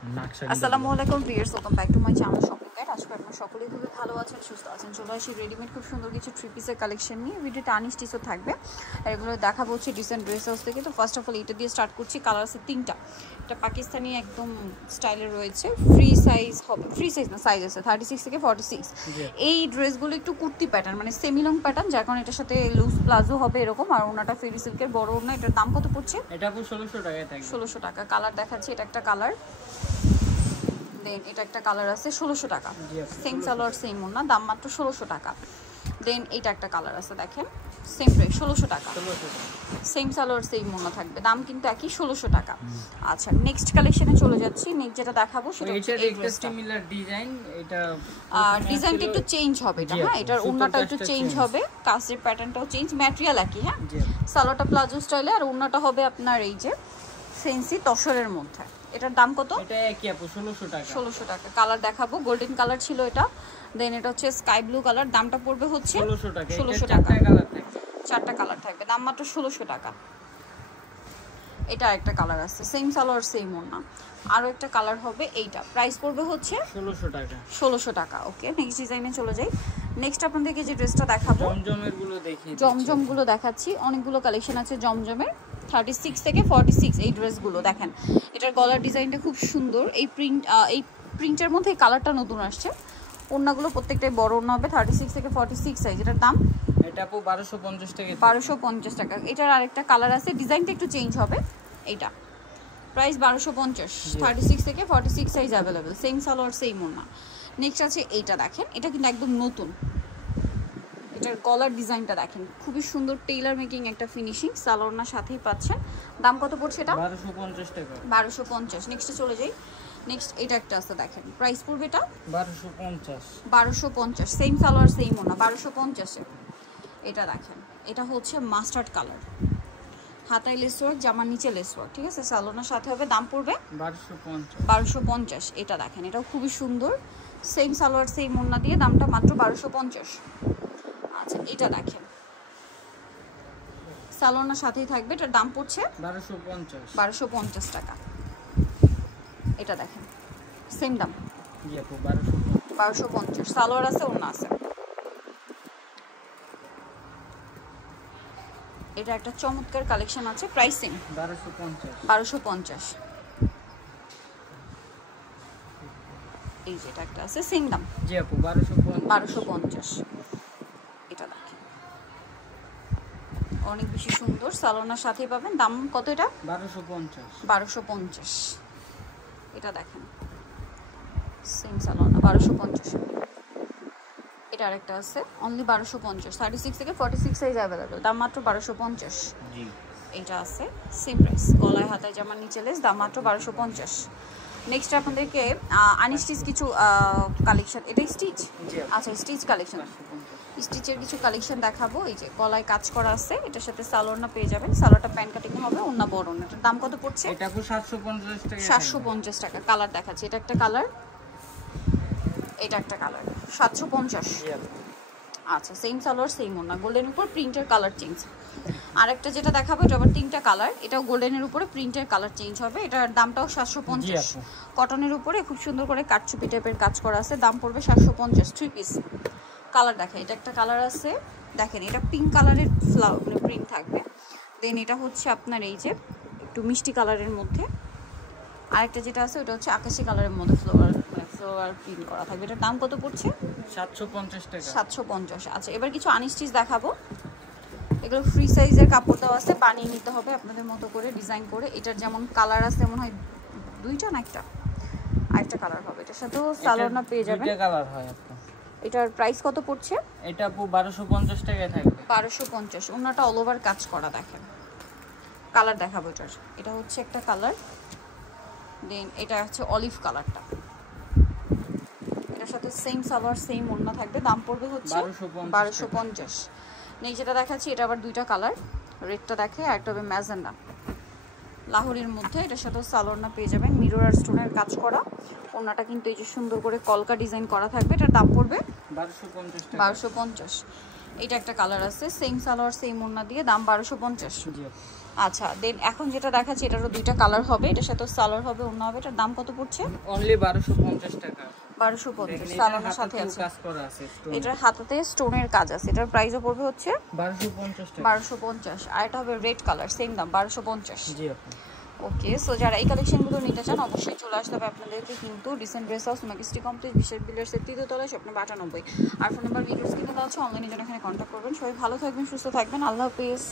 আসসালামু আলাইকুম viewers, welcome back to my channel shopping guide. আজকে আপনারা সকলেই খুবই ভালো আছেন, সুস্থ আছেন। চলে আসি রেডিমেড খুব সুন্দর কিছু থ্রি পিসের কালেকশন নিয়ে। ভিডিওটা আনস্টিচও থাকবে আর এগুলো দেখাবো হচ্ছে ডিসেন্ট ড্রেস হাউস থেকে। তো ফার্স্ট অফ অল এটা দিয়ে স্টার্ট করছি। কালার আছে তিনটা। এটা পাকিস্তানি একদম স্টাইলে রয়েছে, ফ্রি সাইজ হবে, ফ্রি সাইজ না, সাইজ আছে 36 থেকে 46। এই ড্রেসগুলো একটু কুর্তি প্যাটার্ন, মানে সেমি লং প্যাটার্ন, যার কারণে এটার সাথে লুজ প্লাজো হবে এরকম। আর ওনাটা ফেরি সিল্কের বড় ওনা। এটার দাম কত পড়ছে? এটা 1600 টাকায় থাকবে। 1600 টাকা। কালার দেখাচ্ছি, এটা একটা কালার, দেন এটা একটা কালার আছে 1600 টাকা। সেম সালোয়ার সেম ওড়না, দাম মাত্র 1600 টাকা। দেন এটা একটা কালার আছে, দেখেন সেম প্রাইস 1600 টাকা। সেম সালোয়ার সেম ওড়না থাকবে, দাম কিন্তু একই 1600 টাকা। আচ্ছা, নেক্সট কালেকশনে চলে যাচ্ছি। নেক্সট যেটা দেখাবো সেটা হচ্ছে এই ড্রেসটা। সিমিলার ডিজাইন, এটা ডিজাইনটা একটু চেঞ্জ হবে। এটা হ্যাঁ, এটার ওড়নাটা একটু চেঞ্জ হবে, কাজের প্যাটার্নটাও চেঞ্জ, ম্যাটেরিয়াল একই। হ্যাঁ, সালোয়ারটা প্লাজো স্টাইলে আর ওড়নাটা হবে আপনার এই যে ফেন্সি তসরের মধ্যে। এটার দাম কত? এটা একই আপু 1600 টাকা। 1600 টাকা। কালার দেখাবো, গোল্ডেন কালার ছিল এটা, দেন এটা হচ্ছে স্কাই ব্লু কালার। দামটা পড়বে হচ্ছে 1600 টাকা। 1600 টাকা। কালার থাকবে, চারটা কালার থাকবে, দাম মাত্র 1600 টাকা। এটা একটা কালার আছে, সেম সালোয়ার সেম ওড়না। আরো একটা কালার হবে, এইটা প্রাইস পড়বে হচ্ছে 1600 টাকা। 1600 টাকা। ওকে, নেক্সট ডিজাইনে চলে যাই। নেক্সট আপনাদেরকে যে ড্রেসটা দেখাবো, জমজমের গুলো দেখি, জমজম গুলো দেখাচ্ছি। অনেকগুলো কালেকশন আছে জমজমের, 36 থেকে 46 এই ড্রেসগুলো দেখেন। এটার গলার ডিজাইনটা খুব সুন্দর। এই প্রিন্টের মধ্যে এই কালারটা নতুন আসছে। ওড়নাগুলো প্রত্যেকটাই বড় ওড়না হবে, 36 থেকে 46 সাইজ। এটার দাম এটা আপু 1250 টাকা। 1250 টাকা। এটার আরেকটা কালার আছে, ডিজাইনটা একটু চেঞ্জ হবে। এইটা প্রাইস 1250, 36 থেকে 46 size available, same salwar same ওড়না। নেক্সট আছে এইটা, দেখেন এটা কিন্তু একদম নতুন। এটার গলার ডিজাইনটা দেখেন, খুবই সুন্দর, টেইলার মেকিং একটা ফিনিশিং, সালোয়ারনার সাথেই পাচ্ছেন। দাম কত পড়ছে এটা? 1250 টাকা। 1250। নেক্সটে চলে যাই। নেক্সট এটা একটা আছে, দেখেন প্রাইস পড়বে এটা 1250। 1250, সেম সালোয়ার সেম ওনা, 1250 এ। এটা দেখেন, এটা হচ্ছে মাস্টার্ড কালার, হাতায় লেস ওয়ার্ক, জামার নিচে লেস ওয়ার্ক, ঠিক আছে, সালোয়ারনার সাথে হবে। দাম পড়বে 1250। 1250। এটা দেখেন, এটাও খুবই সুন্দর, সেম সালোয়ার সেম ওনা দিয়ে, দামটা মাত্র 1250। আচ্ছা, এটা দেখেন সালোয়ারনার সাথেই থাকবে, এটার দাম পড়ছে 1250 টাকা। এটা দেখেন সেম দাম, 1250। সালোয়ার আছে, ওড়না আছে। এটা একটা চমৎকার কালেকশন আছে, প্রাইসিং 1250। এই যে এটা একটা আছে, সেম দাম, জি আপু 1250। এটা দেখেন অনেক বেশি সুন্দর, সালোয়ারনার সাথেই পাবেন। দাম কত এটা? 1250। এটা দেখেন সেম সালোয়ার, 1250। এটা আরেকটা আছে, অনলি 1250, 36 থেকে 46 সাইজ অ্যাভেলেবেল, দাম মাত্র 1250। জি, এটা আছে সেম প্রাইস, গলায় হাতায় জামার নিচে লেস, দাম মাত্র 1250। নেক্সট আপনাদেরকে আনস্টিচ কিছু কালেকশন, এটা স্টিচ, আচ্ছা স্টিচ কালেকশন, স্টিচের কিছু কালেকশন দেখাবো। এই যে গলায় কাজ করা আছে, এটার সাথে সালোয়ারটা পেয়ে যাবেন। সালোয়ারটা প্যান্ট কাটিং হবে, ওন্না বড় ওন্না। এটার দাম কত পড়ছে? এটা আপু 750 টাকা। 750 টাকা। কালার দেখাচ্ছি, এটা একটা কালার, এটা একটা কালার, 750। আচ্ছা, সেম সালোয়ার সেম ওন্না, গোল্ডেন উপর প্রিন্টের কালার চেঞ্জ। আরেকটা যেটা দেখাবো, এটা আবার তিনটা কালার, এটাও গোল্ডেনের উপরে প্রিন্টের কালার চেঞ্জ হবে। এটার দামটাও 750। কটনের উপরে খুব সুন্দর করে কাটচুপি টাইপের কাজ করা আছে, দাম পড়বে 750। 3 পিস। কালার দেখে, এটা একটা কালার আছে, দেখেন এটা পিঙ্ক কালারের ফ্লাওয়ার মানে প্রিন্ট থাকবে। দেন এটা হচ্ছে আপনার এই যে একটু মিষ্টি কালারের মধ্যে। আরেকটা যেটা আছে ওটা হচ্ছে আকাশি কালারের মধ্যে ফ্লোরাল প্রিন্ট করা থাকবে। এটার দাম কত পড়ছে? 750 টাকা। 750। আচ্ছা, এবার কিছু আনস্টিচ দেখাবো। এগুলো ফ্রি সাইজের কাপড় দেওয়া আছে, বানিয়ে নিতে হবে আপনাদের মতো করে ডিজাইন করে। এটার যেমন কালার আছে, মনে হয় দুইটা না একটা, আরেকটা কালার হবে। এটার সাথেও সালোয়ারনা পেয়ে যাবেন। দুইটা কালার হয় আপু। এটার প্রাইস কত পড়ছে? এটা আপু 1250 টাকায় থাকবে। 1250। ওনাটা অল ওভার কাজ করা, দেখেন। কালার দেখাবো এটার, এটা হচ্ছে একটা কালার, দেন এটা হচ্ছে অলিভ কালারটা। এটার সাথে সেম সালোয়ার সেম ওড়না থাকবে, দাম পড়বে হচ্ছে 1250। নেই যেটা দেখাচ্ছি, এটা আবার দুইটা কালার, রেডটা দেখে আর একটা হবে ম্যাজেন্ডা লাহোরের মধ্যে। এটার সাথেও সালোয়ারনা পেয়ে যাবেন, মিরর আর স্টোনের কাজ করা। ওড়নাটা কিন্তু এই যে সুন্দর করে কলকা ডিজাইন করা থাকবে। এটার দাম পড়বে 1250। এটা একটা কালার আছে, সেম সালোয়ার সেম ওড়না দিয়ে, দাম 1250। আচ্ছা দেন এখন যেটা দেখাচ্ছি এটারও দুইটা কালার হবে, এটার সাথে সালোয়ার হবে, অন্য হবে। এটার দাম কত পড়ছে? অনলি 1250 টাকা। 1250 সালোয়ারের সাথে আছে। কাজ করা আছে স্টোন। এটার হাতাতে স্টোনের কাজ আছে। এটার প্রাইসও পড়বে হচ্ছে 1250 টাকা। 1250। আর এটা হবে রেড কালার, সেম দাম 1250। জি আপু। ওকে, সো যারা এই কালেকশনগুলো নিতে চান অবশ্যই চলে আসতে হবে আপনাদেরকে কিন্তু recent dress house Majestic complex বিশেষ বিল্ডার্সের তৃতীয় তলায় স্বপ্ন 92। আর ফোন নাম্বার ভিডিওস কিনে দেওয়া হচ্ছে, অনলাইনে জন্য এখানে কন্ট্যাক্ট করবেন। সবাই ভালো থাকবেন, সুস্থ থাকবেন, আল্লাহ হাফিজ।